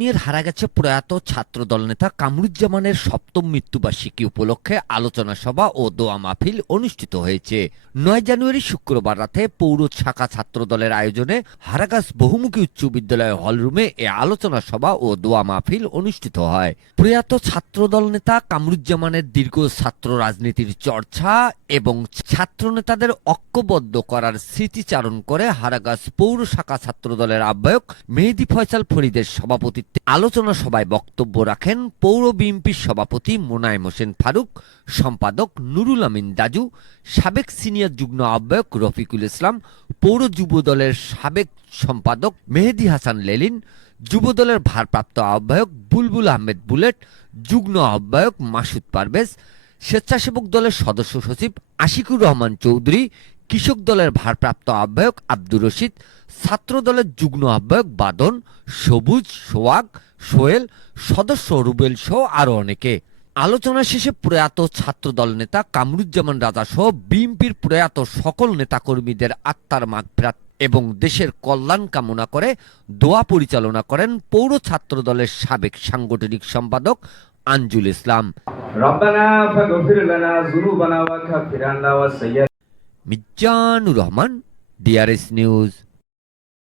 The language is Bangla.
রাঙ্গুনিয়ার হারা গেছে প্রয়াত ছাত্রদল নেতা কামরুজ্জামানের সপ্তম মৃত্যুবার্ষিকী উপলক্ষে আলোচনা সভা ও দোয়া মাহফিল অনুষ্ঠিত হয়েছে। ৯ জানুয়ারি শুক্রবার রাতে পৌর শাখা ছাত্রদলের আয়োজনে হারাগাছ বহুমুখী উচ্চ বিদ্যালয় হলরুমে এ আলোচনা সভা ও দোয়া মাহফিল অনুষ্ঠিত হয়। প্রয়াত ছাত্রদল নেতা কামরুজ্জামানের দীর্ঘ ছাত্র রাজনীতির চর্চা এবং ছাত্র নেতাদের ঐক্যবদ্ধ করার স্মৃতিচারণ করে হারাগাছ পৌর শাখা ছাত্রদলের আহ্বায়ক মেহেদী ফয়সাল ফরিদের সভাপতিত্বে আলোচনা সভায় বক্তব্য রাখেন পৌর বিএনপির সভাপতি মোনায়েম হোসেন ফারুক, সম্পাদক নুরুল আমিন দাজু, সাবেক সিনিয়র যুগ্ম আহ্বায়ক রফিকুল ইসলাম, পৌর যুব দলের সাবেক সম্পাদক মেহেদী হাসান লেলিন, যুবদলের ভারপ্রাপ্ত আহ্বায়ক বুলবুল আহমেদ বুলেট, যুগ্ম আহ্বায়ক মাসুদ পারভেজ, স্বেচ্ছাসেবক দলের সদস্য সচিব আশিকুর রহমান চৌধুরী, কৃষক দলের ভারপ্রাপ্ত আহ্বায়ক আব্দুর রশিদ, ছাত্র দলের যুগ্ম আহ্বায়ক বাদন, সবুজ, সোয়াগ, সোহেল, সদস্য রুবেল সহ আরো অনেকে। আলোচনা শেষে প্রয়াত ছাত্রদল নেতা কামরুজ্জামান রাজা সহ বিএনপির প্রয়াত সকল নেতাকর্মীদের আত্মার মাগফিরাত এবং দেশের কল্যাণ কামনা করে দোয়া পরিচালনা করেন পৌর ছাত্র দলের সাবেক সাংগঠনিক সম্পাদক আঞ্জুল ইসলাম। Mizanur Rahman, DRS news.